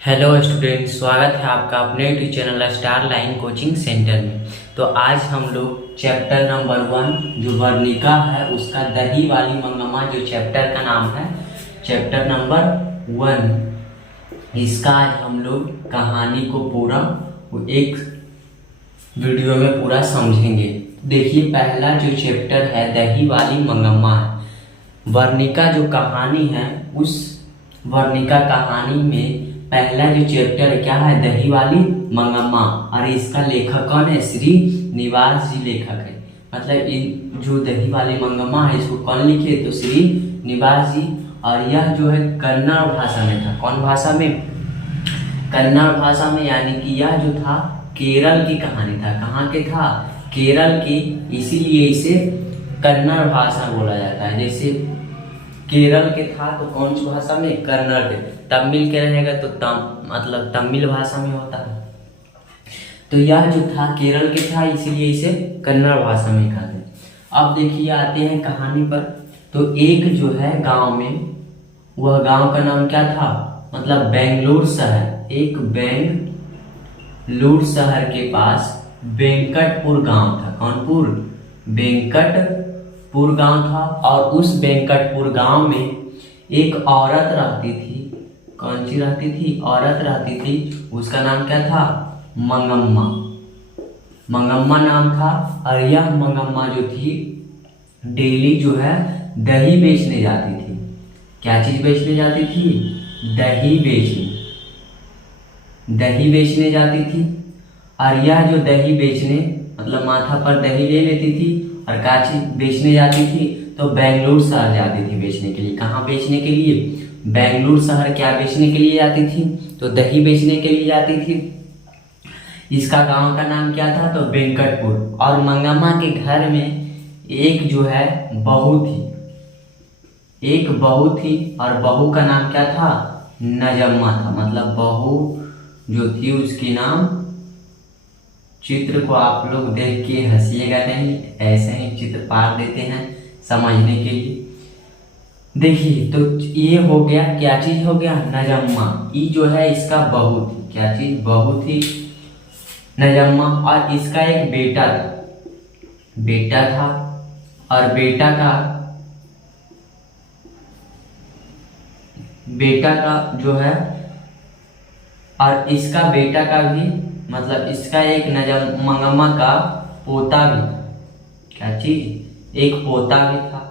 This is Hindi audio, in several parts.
हेलो स्टूडेंट, स्वागत है आपका अपने YouTube channel star line coaching centre में। तो आज हम लोग चैप्टर नंबर 1 जो वर्णिका है उसका दही वाली मंगम्मा जो चैप्टर का नाम है चैप्टर नंबर 1, इसका आज हम लोग कहानी को पूरा एक वीडियो में पूरा समझेंगे। देखिए, पहला जो चैप्टर है दही वाली मंगम्मा है। वर्णिका जो कहानी है उस वर्णिका कहानी में पहला जो चैप्टर है क्या है, दही वाली मंगम्मा। और इसका लेखक कौन है, श्री निवास जी लेखक है। मतलब इन जो दही वाली मंगम्मा है इसको कौन लिखे, तो श्री निवास जी। और यह जो है कन्नड़ भाषा में था। कौन भाषा में, कन्नड़ भाषा में, यानी कि यह जो था केरल की कहानी था। कहाँ के था, केरल की, इसीलिए इसे कन्नड़ भाषा बोला जाता है। जैसे केरल के था तो कौन सी भाषा में, कन्नड़ के। तमिल के रहेगा तो मतलब तमिल भाषा में होता है। तो यह जो था केरल के था, इसीलिए इसे कन्नड़ भाषा में कहते हैं। अब देखिए आते हैं कहानी पर। तो एक जो है गांव में, वह गांव का नाम क्या था, मतलब बेंगलुरु शहर। एक बेंगलुरु शहर के पास वेंकटपुर गांव था। कौनपुर, वेंकटपुर गांव था। और उस वेंकटपुर गांव में एक औरत रहती थी। कौन सी रहती थी, औरत रहती थी। उसका नाम क्या था, मंगम्मा। मंगम्मा नाम था। और यह मंगम्मा जो थी डेली जो है दही बेचने जाती थी। क्या चीज बेचने जाती थी, दही बेचने जाती थी। और यह जो दही बेचने मतलब माथा पर दही ले लेती थी और क्या चीज बेचने जाती थी, तो बेंगलुरु शहर जाती थी बेचने के लिए। कहाँ बेचने के लिए, बेंगलुरु शहर क्या बेचने के लिए जाती थी, तो दही बेचने के लिए जाती थी। इसका गांव का नाम क्या था, तो वेंकटपुर। और मंगम्मा के घर में एक जो है बहू थी, एक बहू थी। और बहू का नाम क्या था, नजम्मा था। मतलब बहू जो थी उसकी नाम, चित्र को आप लोग देख के हंसिएगा नहीं, ऐसे ही चित्र पार देते हैं समझने के लिए। देखिए, तो ये हो गया, क्या चीज हो गया, नजम्मा। ये जो है इसका बहू थी। क्या चीज, बहू थी, नजम्मा। और इसका एक बेटा था। और बेटा का जो है, और इसका बेटा का भी, मतलब इसका एक मंगम्मा का पोता भी था। क्या चीज, एक पोता भी था,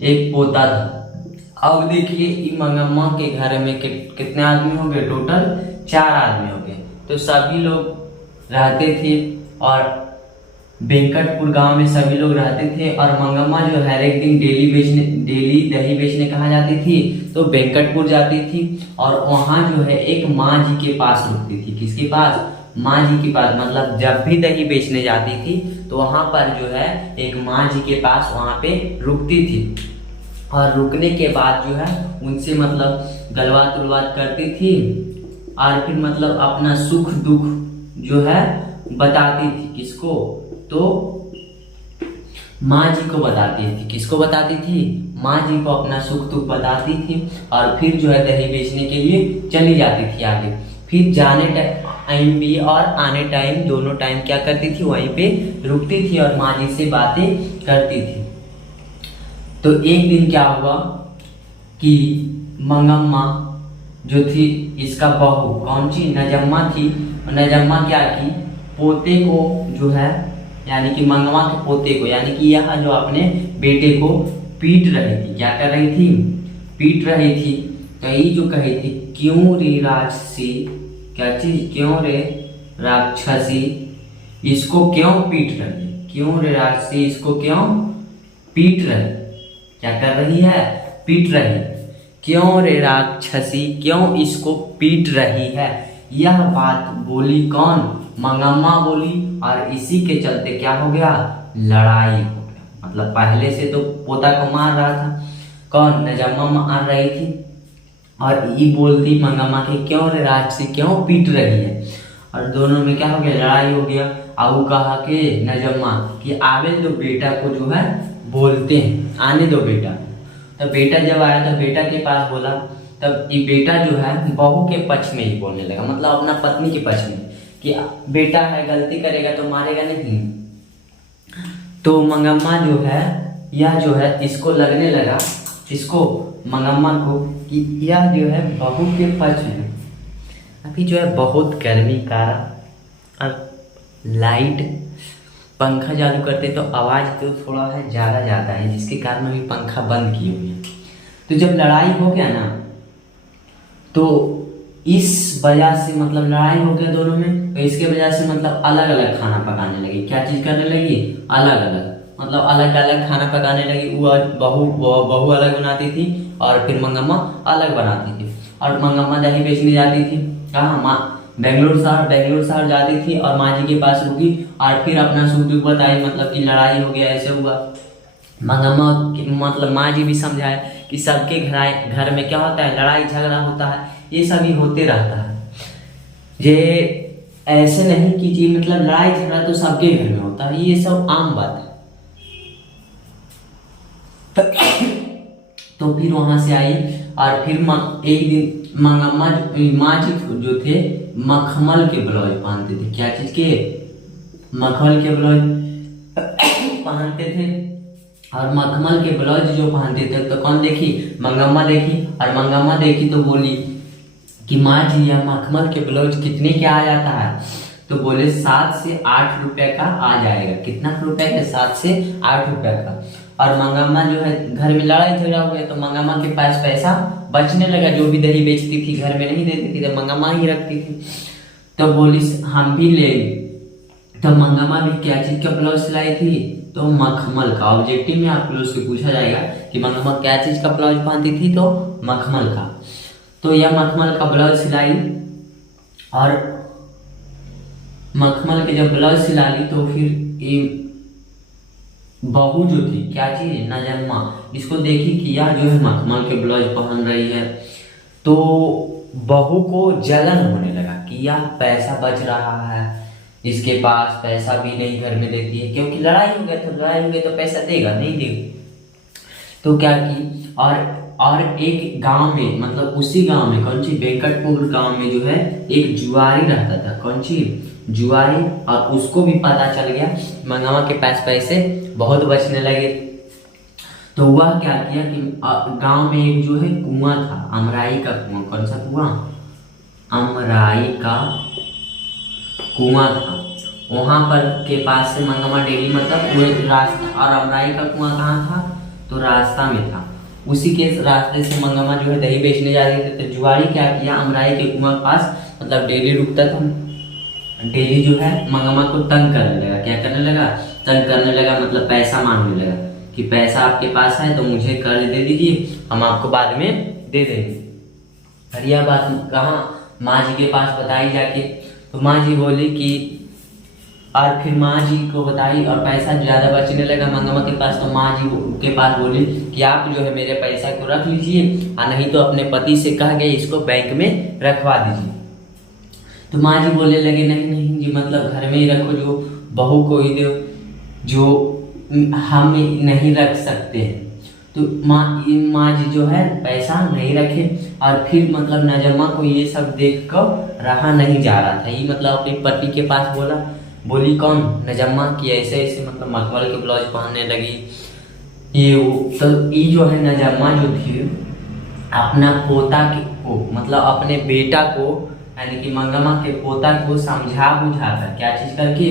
एक पोता था। अब देखिए मंगम्मा के घर में कितने आदमी हो गए, टोटल 4 आदमी हो गए। तो सभी लोग रहते थे और वेंकटपुर गांव में सभी लोग रहते थे। और मंगम्मा जो हर एक दिन डेली दही बेचने कहाँ जाती थी, तो वेंकटपुर जाती थी। और वहां जो है एक माँ जी के पास रुकती थी। किसके पास, माँ जी के पास। मतलब जब भी दही बेचने जाती थी तो वहां पर जो है एक माँ जी के पास वहां पे रुकती थी। और रुकने के बाद जो है उनसे मतलब गलबात उलबात करती थी। और फिर मतलब अपना सुख दुख जो है बताती थी। किसको, तो माँ जी को बताती थी। किसको बताती थी, माँ जी को अपना सुख दुख बताती थी। और फिर जो है दही बेचने के लिए चली जाती थी आगे। फिर जाने टाइम भी और आने टाइम दोनों टाइम क्या करती थी, वहीं पे रुकती थी और माँ जी से बातें करती थी। तो एक दिन क्या हुआ कि मंगम्मा जो थी, इसका बहू कौन सी, नजम्मा थी। नजम्मा क्या की, पोते को जो है, यानी कि मंगम्मा के पोते को, यानी कि यह जो अपने बेटे को पीट रही थी। क्या कर रही थी, पीट रही थी। तो ये जो कही थी, क्यों रे राक्षसी, क्या चीज, क्यों रे राक्षसी, इसको क्यों पीट रही, क्यों रे राक्षसी, इसको क्यों पीट रही। क्या कर रही है, पीट रही। क्यों रे राक्षसी, क्यों इसको पीट रही है। यह बात बोली कौन, मंगम्मा बोली। और इसी के चलते क्या हो गया, लड़ाई हो गया। मतलब पहले से तो पोता को मार रहा था, कौन, नजम्मा मार रही थी। और ये बोलती मंगम्मा के, क्यों रे राक्षसी, क्यों पीट रही है। और दोनों में क्या हो गया, लड़ाई हो गया। और वो कहा कि नजम्मा कि आवे दो बेटा को जो है बोलते हैं, आने दो बेटा। तो बेटा जब आया तो बेटा के पास बोला, तब ये बेटा जो है बहू के पक्ष में ही बोलने लगा, मतलब अपना पत्नी के पक्ष में, कि बेटा है गलती करेगा तो मारेगा नहीं। तो मंगम्मा जो है यह जो है इसको लगने लगा, इसको मंगम्मा को, कि यह जो है बहू के पक्ष में। अभी जो है बहुत गर्मी का, अब लाइट पंखा चालू करते तो आवाज़ तो थोड़ा है ज़्यादा जाता है, जिसके कारण अभी पंखा बंद किए हुए हैं। तो जब लड़ाई हो गया ना, तो इस वजह से मतलब लड़ाई हो गया दोनों में, तो इसके वजह से मतलब अलग अलग खाना पकाने लगी। क्या चीज़ करने लगी? अलग अलग, मतलब अलग अलग खाना पकाने लगी। वो बहू अलग बनाती थी और फिर मंगम्मा अलग बनाती थी। और मंगम्मा दही बेचने जाती थी, कहाँ? माँ बेंगलोर शहर जाती थी और माँ जी के पास रुकी और फिर अपना सुख दुख बताई, मतलब कि लड़ाई हो गया, ऐसे हुआ। मंगम्मा मतलब माँ जी भी समझाए कि सबके घर में क्या होता है, लड़ाई झगड़ा होता है, ये सभी होते रहता है। ये ऐसे नहीं कीजिए, मतलब लड़ाई झगड़ा तो सबके घर में होता है, ये सब आम बात है। तो फिर वहां से आई और फिर एक दिन मंगम्मा माँ जी जो थे मखमल के ब्लाउज पहनते थे। क्या चीज के? मखमल के ब्लाउज पहनते थे। और मखमल के ब्लाउज जो पहनते थे तो कौन देखी? मंगम्मा देखी। और मंगम्मा देखी तो बोली कि माँ जी यह मखमल के ब्लाउज कितने का आ जाता है? तो बोले 7 से 8 रुपए का आ जाएगा। कितना रुपए का? 7 से 8 रुपए का। और मंगम्मा जो है घर में लड़ाई झगड़ा हो गया तो मंगम्मा के पास पैसा बचने लगा, जो भी दही बेचती थी घर में नहीं देती थी, तो मंगम्मा ही रखती थी। तो बोली हम भी ले। तो मंगम्मा भी क्या चीज का ब्लाउज सिलाई थी? तो मखमल का। ऑब्जेक्टिव में आप लोग से पूछा जाएगा कि मंगम्मा क्या चीज का ब्लाउज पहनती थी? तो मखमल का। तो यह मखमल का ब्लाउज सिलाई, और मखमल के जब ब्लाउज सिला ली तो फिर ये बहू जो थी, क्या चीज? नजम्मा, इसको देखी कि यह जो है मखमल के ब्लाउज पहन रही है, तो बहू को जलन होने लगा कि यह पैसा बच रहा है, इसके पास पैसा भी नहीं घर में देती है, क्योंकि लड़ाई हो गई तो पैसा देगा नहीं देगा। तो क्या की, और एक गांव में, मतलब उसी गांव में, कौन सी? वेंकटपुर गांव में जो है एक जुआरी रहता था। कौन सी? जुआरी। और उसको भी पता चल गया मंगम्मा के पास पैसे बहुत बचने लगे। तो वह क्या किया कि गांव में एक जो है कुआं था, अमराई का कुआं। कौन सा कुआं? अमराई का कुआं था। वहां पर के पास से मंगम्मा डेली, मतलब वो रास्ता, और अमराई का कुआं कहाँ था? तो रास्ता में था। उसी के रास्ते से मंगम्मा जो है दही बेचने जा रही थी। तो जुआरी क्या किया, अमराई के कुआं पास मतलब डेली रुकता था, डेली जो है मंगम्मा को तंग करने लगा। क्या करने लगा? तंग करने लगा, मतलब पैसा मांगने लगा कि पैसा आपके पास है तो मुझे कर्ज दे दीजिए, हम आपको बाद में दे देंगे। और यह बात कहाँ? माँ जी के पास बताई जाके। तो माँ जी बोली कि, और फिर माँ जी को बताई और पैसा ज़्यादा बचने लगा मंगम्मा के पास। तो माँ जी के पास बोली कि आप जो है मेरे पैसा को रख लीजिए, और नहीं तो अपने पति से कह के इसको बैंक में रखवा दीजिए। तो माँ जी बोले लगे नहीं जी, मतलब घर में ही रखो, जो बहू को ही दो, जो हम नहीं रख सकते हैं। तो माँ जी जो है पैसा नहीं रखे। और फिर मतलब नजम्मा को ये सब देख कर रहा नहीं जा रहा था, ये मतलब अपने पति के पास बोली कौन? नजम्मा, की ऐसे ऐसे मतलब मखमल के ब्लाउज पहनने लगी ये वो। तो ये जो है नजम्मा जो थी अपना पोता को, मतलब अपने बेटा को, यानी कि मंगम्मा के पोता को समझा बुझा कर, क्या चीज करके?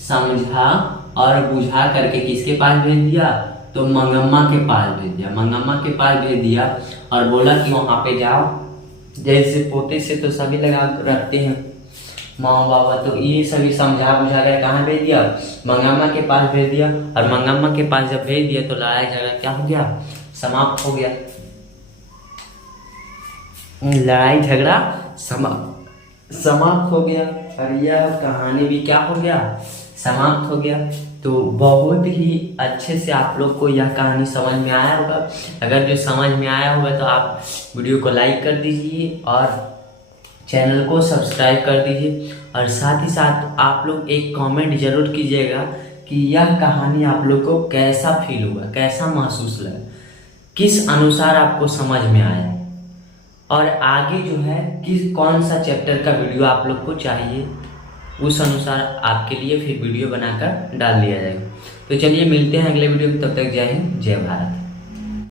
समझा और बुझा करके किसके पास भेज दिया? तो मंगम्मा के पास भेज दिया। मंगम्मा के पास भेज दिया और बोला कि वहां पे जाओ, जैसे पोते से तो सभी लगा रखते हैं माँ बाबा, तो ये सभी समझा बुझा कर कहाँ भेज दिया? मंगम्मा के पास भेज दिया। और मंगम्मा के पास जब भेज दिया तो लड़ाई झगड़ा क्या हो गया? समाप्त हो गया। लड़ाई झगड़ा समाप्त हो गया। और यह कहानी भी क्या हो गया? समाप्त हो गया। तो बहुत ही अच्छे से आप लोग को यह कहानी समझ में आया होगा। अगर जो समझ में आया होगा तो आप वीडियो को लाइक कर दीजिए और चैनल को सब्सक्राइब कर दीजिए। और साथ ही साथ आप लोग एक कमेंट जरूर कीजिएगा कि यह कहानी आप लोग को कैसा फील हुआ, कैसा महसूस लगा, किस अनुसार आपको समझ में आया, और आगे जो है किस कौन सा चैप्टर का वीडियो आप लोग को चाहिए, उस अनुसार आपके लिए फिर वीडियो बनाकर डाल दिया जाएगा। तो चलिए मिलते हैं अगले वीडियो में, तब तक जय हिंद जय भारत।